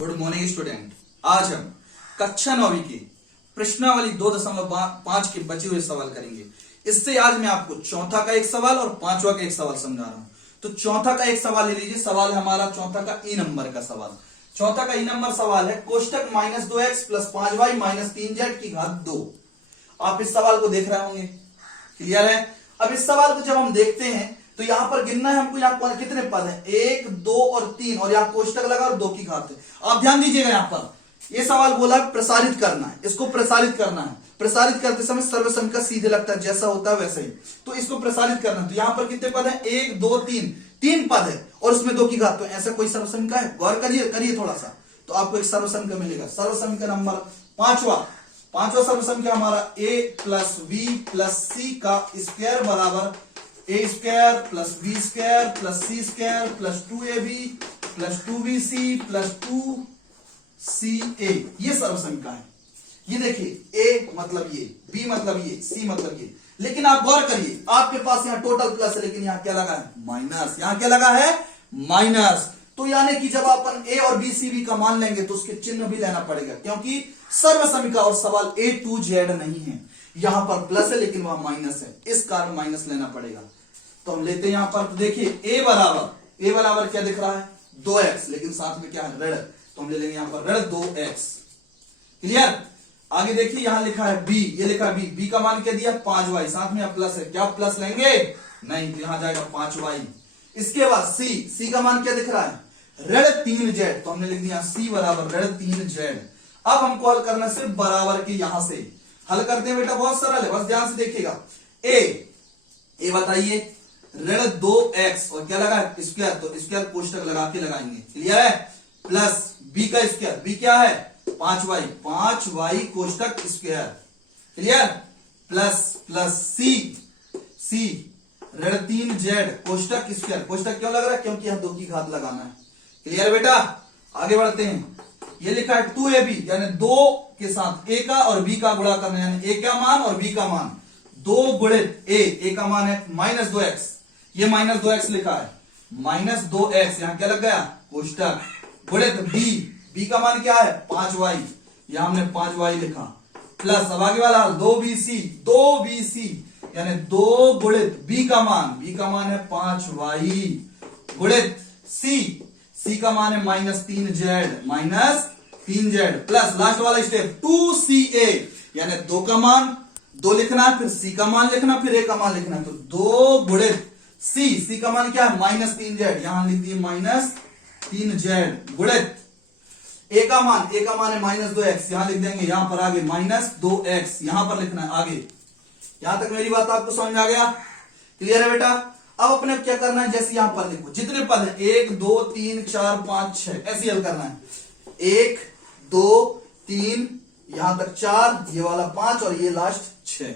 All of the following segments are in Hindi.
Good morning student. आज हम कक्षा 9वीं की प्रश्नावली 2.5 के बचे हुए सवाल करेंगे। इससे आज मैं आपको चौथा का एक सवाल और पांचवा का एक सवाल समझा रहा हूं। तो चौथा का एक सवाल ले लीजिए। सवाल है हमारा चौथा का ई नंबर का सवाल। चौथा का ई नंबर सवाल है कोष्टक -2x + 5y - 3z की घात 2। आप इस सवाल को देख रहे होंगे, क्लियर है। अब इस सवाल को जब हम देखते हैं तो यहां पर गिनना है हमको, यहाँ पर कितने पद हैं, 1, 2 और 3, और यहाँ कोष्टक लगा और 2 की घात है। आप ध्यान दीजिएगा, यहाँ पर यह सवाल बोला प्रसारित करना है, इसको प्रसारित करना है। प्रसारित करते समय सर्वसंख्या सीधे लगता है, जैसा होता है वैसे ही। तो इसको प्रसारित करना, तो यहाँ पर कितने पद है, 1, 2, 3 पद है और उसमें 2 की घात। तो ऐसा कोई सर्वसंख्या है, गौर करिए थोड़ा सा, तो आपको एक सर्वसंख्या मिलेगा। सर्वसंख्या नंबर पांचवा सर्वसंख्या हमारा a + b + c का स्क्वायर बराबर a² + b² + c² + 2ab + 2bc + 2ca। ये सर्वसंख्या है। ये देखिए a मतलब ये, b मतलब ये, c मतलब ये। लेकिन आप गौर करिए, आपके पास यहाँ टोटल प्लस है, लेकिन यहाँ क्या लगा है, माइनस। यहाँ क्या लगा है, माइनस। तो यानी कि जब अपन a और b c b का मान लेंगे तो उसके चिन्ह भी लेना पड़ेगा, क्योंकि सर्वसंख्या और सवाल a to z नहीं है। यहां पर प्लस है लेकिन वहां माइनस है, इस कारण माइनस लेना पड़ेगा। तो हम लेते हैं यहां पर, तो देखिए a बराबर क्या दिख रहा है, 2x, लेकिन साथ में क्या है, ऋण। तो हम ले लेंगे यहां पर ऋण 2x। क्लियर। आगे देखिए यहां लिखा है b, ये लिखा है b का मान क्या दिया, 5y, साथ में प्लस है, क्या प्लस लेंगे, नहीं, तो यहां जाएगा 5y। इसके बाद c का मान क्या दिख रहा है, ऋण 3z। तो हमने लिख दिया c बराबर ऋण 3z। अब हमको हल करना सिर्फ बराबर के यहां से हल करते हैं बेटा, बहुत सरल है, बस ध्यान से देखिएगा। ए बताइए, ऋण 2x और क्या लगा है, स्क्वायर, तो स्क्वायर कोष्टक लगा के लगाएंगे, क्लियर है। प्लस b का स्क्वायर, b क्या है, 5y कोष्टक स्क्वायर, क्लियर। प्लस c ऋण 3z कोष्टक स्क्वायर। कोष्टक क्यों लग रहा है, क्योंकि यहां 2 की घात लगाना है, क्लियर बेटा। आगे बढ़ते हैं। ये लिखा है 2ab, यानी 2 के साथ a का और b का गुणा करना, यानी a का मान और b का मान 2 गुणित a का मान है -2x, ये -2x लिखा है, -2x, यहां क्या लग गया, कोष्टक, गुणित b का मान क्या है, 5y, यहां हमने 5y लिखा, प्लस अब आगे वाला 2bc, यानी 2 गुणित b का मान है 5y, गुणित c का मान है -3z, प्लस लास्ट वाला स्टेप 2ca, यानी 2 का मान 2 लिखना है, फिर c का मान लिखना, फिर a का मान लिखना है। तो 2 गुणित c का मान क्या है, -3z, यहां लिख दिए -3z, गुणित a का मान है -2x, यहां लिख देंगे, यहां पर आगे -2x, यहां पर लिखना है आगे। यहां तक मेरी बात आपको समझ में आ गया, क्लियर है बेटा। अब अपने क्या करना है, जैसे यहां पर देखो जितने पद हैं, 1, 2, 3, 4, 5, 6, ऐसे हल करना है। 1, 2, 3, यहां तक 4, ये वाला 5 और ये लास्ट 6,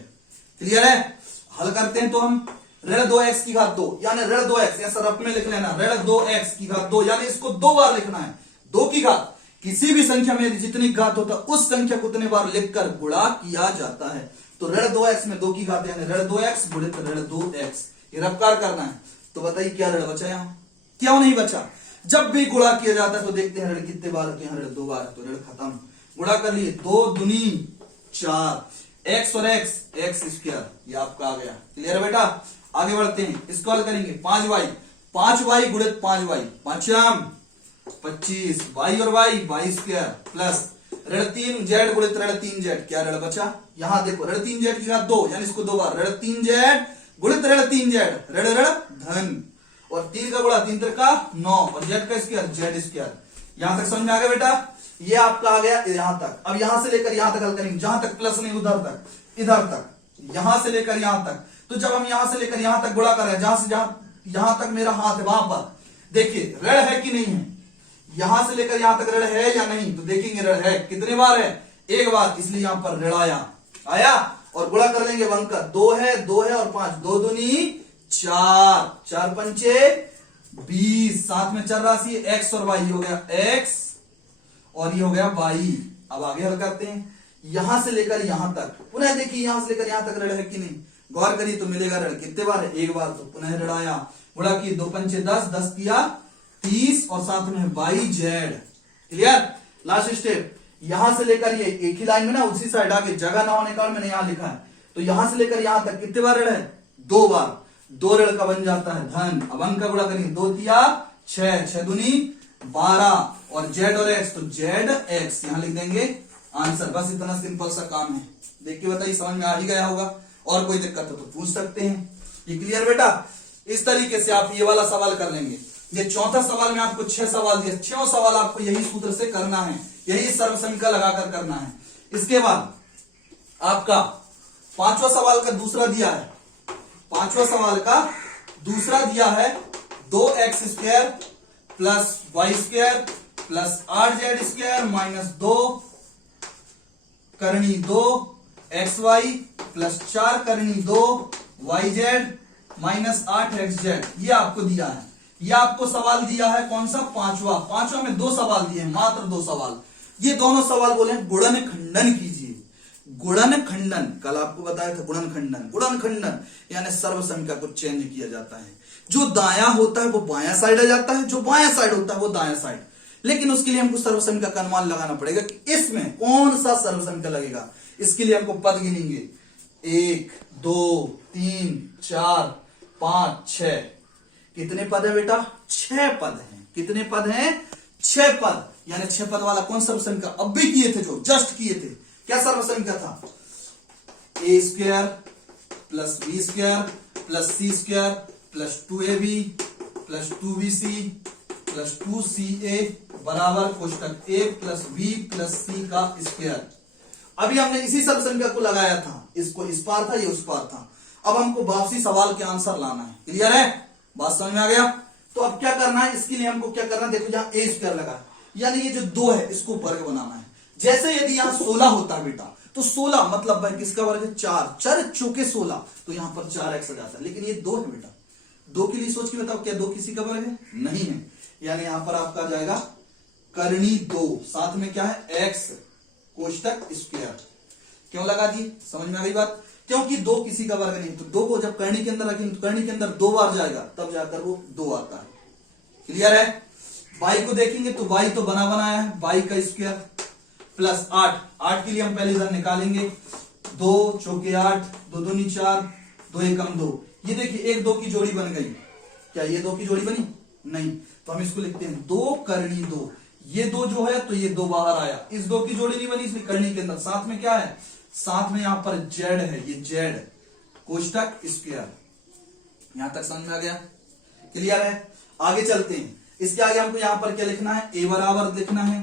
क्लियर है। हल करते हैं तो हम ऋण 2x की घात 2, यानी ऋण 2x, ऐसा रफ में लिख लेना, ऋण 2x की घात 2, यानी इसको 2 बार लिखना है। 2 की घात, किसी भी संख्या में जितनी घात होता है उस संख्या को उतने बार लिखकर गुणा किया जाता है। तो ऋण 2x में 2 की घात, यानी ऋण 2x गुणित ऋण 2x, ये रफ्कार करना है। तो बताइए क्या ऋण बचा, यहां क्यों नहीं बचा। जब भी गुणा किया जाता है तो देखते हैं ऋण कितने बार होते हैं, ऋण 2 बार, तो ऋण खत्म। गुणा कर लिए, 2 दूनी 4, x और x², ये आपका आ गया, क्लियर है बेटा। आगे बढ़ते हैं, इसको हल करेंगे, 5y गुणित 5y, 5 25, y और y² प्लस ऋण 3z गुणित ऋण 3z, क्या ऋण बचा, यहां देखो ऋण 3z की घात 2, यानी इसको 2 बार, ऋण 3z गुणित ऋण 3z, ऋण धन, और 3 का गुणा 3 का 9, और z का स्क्वायर z²। यहां तक समझ में आ गया बेटा, ये आपका आ गया यहां तक। अब यहां से लेकर यहां तक हल करेंगे, जहां तक प्लस नहीं उधर तक, इधर तक, यहां से लेकर यहां तक। तो जब हम यहां से लेकर यहां तक गुणा कर रहे हैं, जहां से यहां तक मेरा हाथ है, वहां पर देखिए ऋण है कि नहीं है, यहां से लेकर यहां तक ऋण है या नहीं, तो देखेंगे ऋण है, कितने बार है, 1 बार, इसलिए यहां पर ऋण आया, और गुणा कर लेंगे, वंकर 2 है और 5, 2 दूनी 4, 4 पंचे 20, साथ में चल राशि x और y, हो गया x और ये हो गया y। अब आगे हल करते हैं, यहां से लेकर यहां तक, पुनः देखिए यहां से लेकर यहां तक ऋण है कि नहीं, गौर करिए तो मिलेगा ऋण, कितने बार है, 1 बार, तो पुनः ऋण आया, गुणा किए, 2 पंचे 10, 10 किया 30 और साथ में Y Z, clear. Last step, यहां से लेकर ये एक ही लाइन में ना उसी साइड आगे जगह ना होने का मैंने यहां लिखा है, तो यहां से लेकर यहां तक कितने बार ऋण है, 2 बार, 2 ऋण का बन जाता है धन। अब अंक का गुणा करिए, 2 तिया 6, 6 दूनी 12 और जेड और एक्स, तो जेड एक्स यहां लिख देंगे आंसर। बस इतना सिंपल सा काम है। देख के बताइए समझ में आ ही गया होगा, और कोई दिक्कत हो तो पूछ सकते हैं। ये क्लियर बेटा। इस तरीके से आप ये वाला सवाल कर लेंगे। ये चौथा सवाल में आपको 6 सवाल दिए, 6 सवाल आपको यही सूत्र से करना है, यही सर्व समीकरण लगाकर करना है। इसके बाद आपका 5वां सवाल का दूसरा दिया है, 5वां सवाल का दूसरा दिया है 2x² plus y² plus 8z² minus 2 करनी 2xy प्लस 4 करनी 2yz माइनस 8xz, ये आपको दिया है। ये आपको सवाल दिया है कौन सा, 5वां में 2 सवाल दिए हैं, मात्र 2 सवाल। ये दोनों सवाल बोले गुणन खंडन कीजिए। गुणन खंडन, कल आपको बताया था गुणन खंडन। गुणन खंडन यानी सर्व समीकरण को चेंज किया जाता है। जो दाया होता है वो बायां साइड आ जाता है, जो बायां साइड होता है वो दायां साइड। लेकिन उसके लिए हमको सर्व समीकरण का अनुमान लगाना पड़ेगा कि इसमें कौन सा सर्व समीकरण लगेगा। इसके लिए हमको पद गिनेंगे, 1 2 3 4 5 6। कितने पद है बेटा, 6 पद हैं। कितने पद हैं, 6 पद। यानी 6 पद वाला कौन सर्व समीकरण अब भी किए थे, जो जस्ट किए थे, क्या सर्व समीकरण था, a² plus b² plus c² plus 2ab plus 2bc plus 2ca बराबर कोष्टक a plus b plus c का स्क्वायर। अभी हमने इसी सर्व समीकरण को लगाया था, इसको इस पार था, ये उस पार था। अब हमको वापसी सवाल के आंसर लाना है। क्लियर है, बात समझ में आ गया। तो अब क्या करना है, इसके लिए हमको क्या करना है, देखो जहां a² लगा है, यानी ये जो 2 है इसको वर्ग बनाना है। जैसे यदि यहां 16 होता है बेटा, तो 16 मतलब भाई किसका वर्ग है, 4, 4 चौके 16, तो यहां पर 4x आ जाता है। लेकिन ये 2 है बेटा, 2 के लिए सोच के बताओ, क्या 2 किसी का वर्ग है, नहीं है। यानी यहां पर आपका आ जाएगा करनी 2, साथ में क्या है, x कोष्टक स्क्वायर। क्यों लगा दिए, समझ में आ गई बात। क्योंकि 2 किसी का वर्ग नहीं, तो 2 को जब करनी के अंदर रखेंगे तो करनी के अंदर 2 बार जाएगा, तब जाकर वो 2 आता है। क्लियर है। y को देखेंगे तो y तो बना बनाया है, y का स्क्वायर प्लस 8 के लिए हम पहले इधर निकालेंगे, 2 चौके 8, 2 दूनी 4, 2 एकम 2। ये देखिए 1 2 की जोड़ी बन गई। क्या ये 2 की जोड़ी बनी, नहीं, तो हम इसको लिखते हैं 2 करनी 2। ये 2 जो है तो ये 2 बाहर आया, इस 2 की जोड़ी नहीं बनी, इसलिए करनी के अंदर साथ में क्या है, साथ में यहां पर z है, ये z कोष्टक स्क्वायर। यहां तक समझ में आ गया, क्लियर है। आगे चलते हैं। इसके आगे हमको यहां पर क्या लिखना है, a बराबर लिखना है,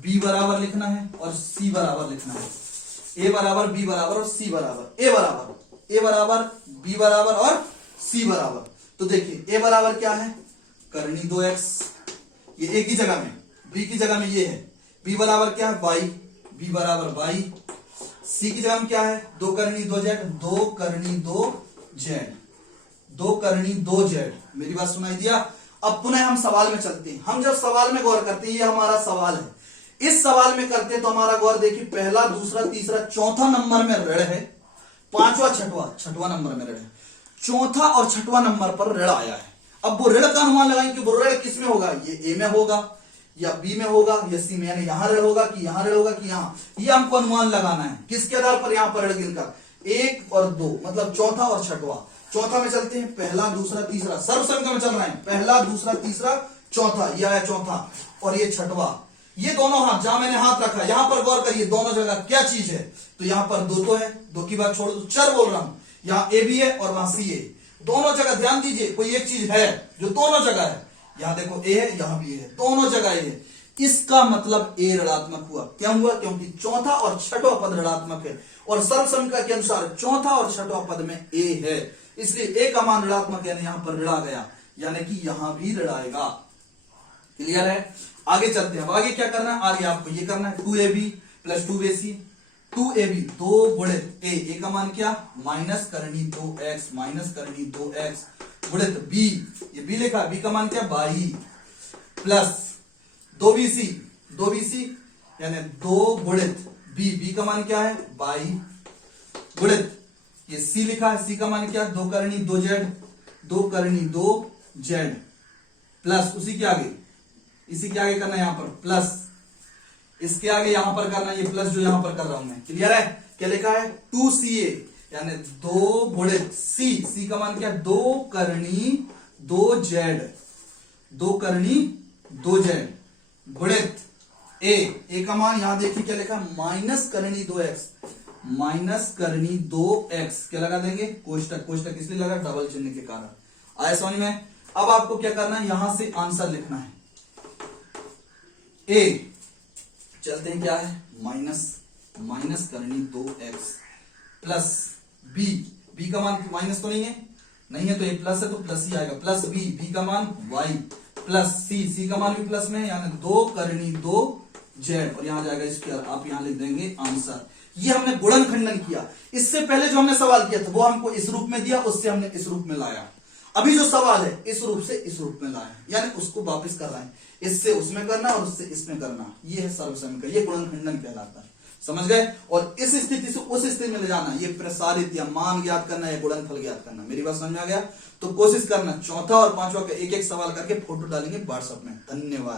b बराबर लिखना है और c बराबर लिखना है। a बराबर, b बराबर और c बराबर, a बराबर, b बराबर और c बराबर। तो देखिए a बराबर क्या है, करनी 2x, ये एक ही जगह में, b की जगह में ये है। b बराबर क्या है, y, b बराबर y। c की जगह में क्या है, 2 करनी 2z, 2 करनी 2z, 2 करनी 2z। मेरी बात सुनाई दिया। अब पुनः हम सवाल में चलते हैं। हम जब सवाल में गौर करते हैं, ये हमारा सवाल है, इस सवाल में करते हैं तो हमारा गौर देखिए, पहला दूसरा तीसरा चौथा नंबर में ऋण है, 5वां छठवां नंबर में ऋण है, चौथा और छठवां नंबर पर ऋण आया है। अब वो ऋण का अनुमान लगाएंगे, वो ऋण किस में होगा, ये ए में होगा या बी में होगा या सी में, यानी यहां ऋण होगा कि यहां ऋण होगा कि यहां, ये हमको अनुमान लगाना है। किसके आधार पर, यहां पर ऋण गिनकर 1 और 2, मतलब चौथा और छठवां। चौथा में चलते हैं, पहला दूसरा तीसरा, सर्व समीकरण में चल रहे हैं, पहला दूसरा तीसरा चौथा, यह है चौथा और ये छठवां। ये दोनों हाथ, जहां मैंने हाथ रखा, यहां पर गौर करिए, दोनों जगह क्या चीज है, तो यहां पर 2 तो है, 2 की बात छोड़ दो, चर बोल रहा हूं, यहां ए भी है और वहां सी है। दोनों जगह ध्यान दीजिए, कोई एक चीज है जो दोनों जगह है, यहां देखो ए है, यहां भी है, दोनों जगह ए है। इसका मतलब ए ऋणात्मक हुआ। क्या हुआ, क्योंकि चौथा और छठवां पद ऋणात्मक है और सर्व समीकरण के अनुसार चौथा और छठवां पद में ए है, इसलिए ए का मान ऋणात्मक है, यहां पर ऋण आ गया, यानी कि यहां भी ऋण आएगा। क्लियर है। आगे चलते हैं। अब आगे क्या करना है, आगे आपको ये करना है, 2ab प्लस 2bc, 2ab 2 गुणित ए का मान क्या, माइनस करनी 2x, माइनस करनी 2x गुणित b, ये b लिखा, b का मान क्या, 22 प्लस 2bc यानी 2 गुणित b का मान क्या है, 22 गुणित ये c लिखा है, c का मान क्या, 2 करनी 2z, 2 करनी 2z प्लस उसी के आगे, इसी के आगे करना है यहां पर प्लस इसके आगे यहां पर करना, ये प्लस जो यहां पर कर रहा हूं मैं, क्लियर है। क्या लिखा है 2CA, यानी 2 गुणित सी का मान क्या है 2 करनी 2Z, 2 करनी 2Z गुणित ए का मान यहां देखिए क्या लिखा है माइनस करनी 2x, माइनस करनी 2x, क्या लगा देंगे कोष्टक, कोष्टक इसलिए लगा डबल चिन्ह के कारण। आया समझ में। अब आपको क्या करना है, यहां से आंसर लिखना है। ए चलते हैं क्या है माइनस करनी 2x प्लस बी का मान माइनस तो नहीं है तो ये प्लस है तो प्लस ही आएगा, प्लस बी का मान y प्लस सी का मान भी प्लस में है, यानी 2 करनी 2Z, और यहां जाएगा स्क्वायर, आप यहां लिख देंगे आंसर। ये हमने गुणनखंडन किया। इससे पहले जो हमने सवाल किया था वो हमको इस रूप में दिया, उससे हमने इस रूप में लाया। अभी जो सवाल है इस रूप से इस रूप में लाया, यानी उसको वापस कर रहे हैं, इससे उसमें करना और उससे इसमें करना, ये है सर्वसमीकरण, ये गुणनखंडन कहलाता है। समझ गए। और इस स्थिति से उस स्थिति में ले जाना, ये प्रसारित या मान ज्ञात करना या गुणनफल ज्ञात करना। मेरी बात समझ में आ गया। तो कोशिश करना चौथा और पांचवा का एक एक सवाल करके फोटो डालेंगे व्हाट्सएप में। धन्यवाद।